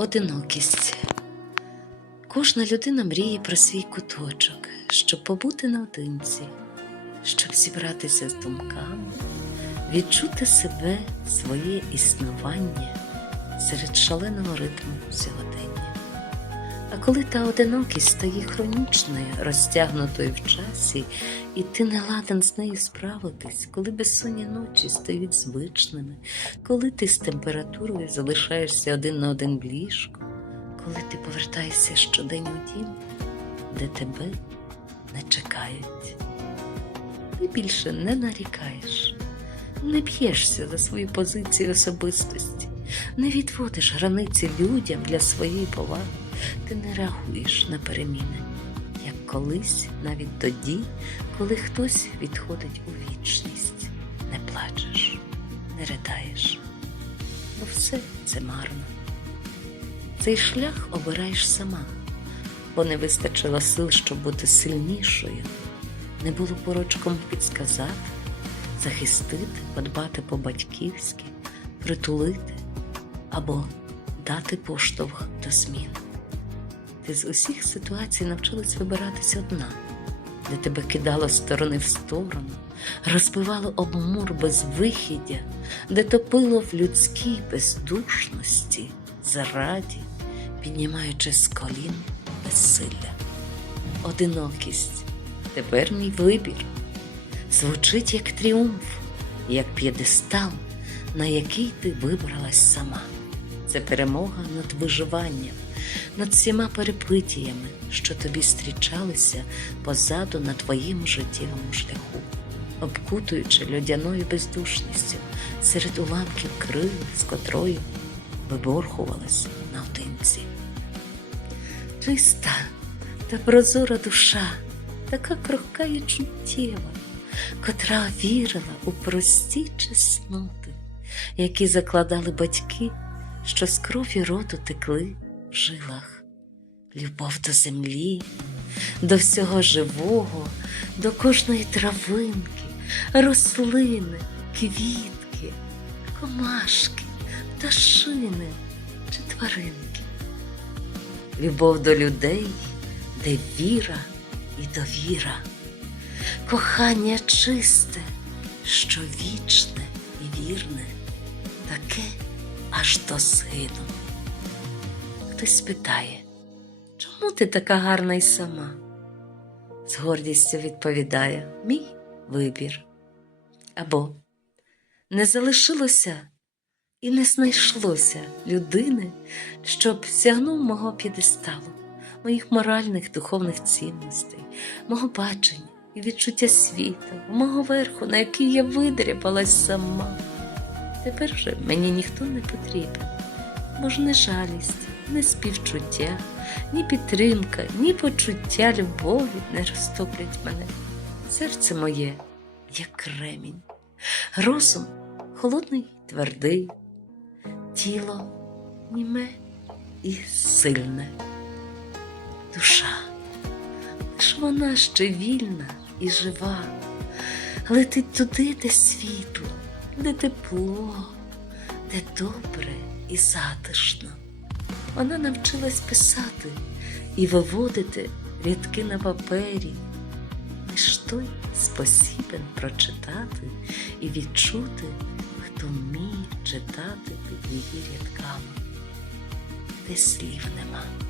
Одинокість. Кожна людина мріє про свій куточок, щоб побути наодинці, щоб зібратися з думками, відчути себе, своє існування серед шаленого ритму сьогодення. А коли та одинокість стає хронічною, розтягнутою в часі, і ти не ладен з нею справитись, коли безсонні ночі стають звичними, коли ти з температурою залишаєшся один на один в ліжку, коли ти повертаєшся щодень у дім, де тебе не чекають. Ти більше не нарікаєш, не б'єшся за свою позицію особистості, не відводиш границі людям для своєї поваги, ти не реагуєш на переміни, як колись, навіть тоді, коли хтось відходить у вічність, не плачеш, не ридаєш бо все це марно. Цей шлях обираєш сама, бо не вистачило сил, щоб бути сильнішою, не було порочком підсказати, захистити, подбати по-батьківськи, притулити або дати поштовх до змін. Ти з усіх ситуацій навчилась вибиратись одна, де тебе кидало з сторони в сторону, розбивало об мур без вихідя, де топило в людській бездушності, зраді, піднімаючи з колін безсилля. Одинокість тепер мій вибір. Звучить як тріумф, як п'єдестал, на який ти вибралась сама. Це перемога над виживанням, над всіма перепитіями, що тобі зустрічалися позаду на твоєму життєвому шляху, обкутуючи льодяною бездушністю серед уламків крил, з котрою виборхувалась наодинці. Чиста та прозора душа, така крохка і чуттєва, котра вірила у прості чесноти, які закладали батьки, що з крові роду текли в жилах. Любов до землі, до всього живого, до кожної травинки, рослини, квітки, комашки, пташини чи тваринки. Любов до людей, де віра і довіра, кохання чисте, що вічне і вірне, таке аж до згину. Хтось спитає, чому ти така гарна й сама? З гордістю відповідає мій вибір. Або не залишилося і не знайшлося людини, щоб сягнув мого п'єдесталу, моїх моральних духовних цінностей, мого бачення і відчуття світу, мого верху, на який я видряпалась сама. Тепер вже мені ніхто не потрібен, бо ж не жалість, не співчуття, ні підтримка, ні почуття любові не розтоплять мене. Серце моє, як кремінь, розум холодний, твердий, тіло німе і сильне. Душа, лиш вона ще вільна і жива, летить туди, де світло, де тепло, де добре і затишно. Вона навчилась писати і виводити рядки на папері. Лиш той спосібен прочитати і відчути, хто вміє читати під її рядками, де слів нема.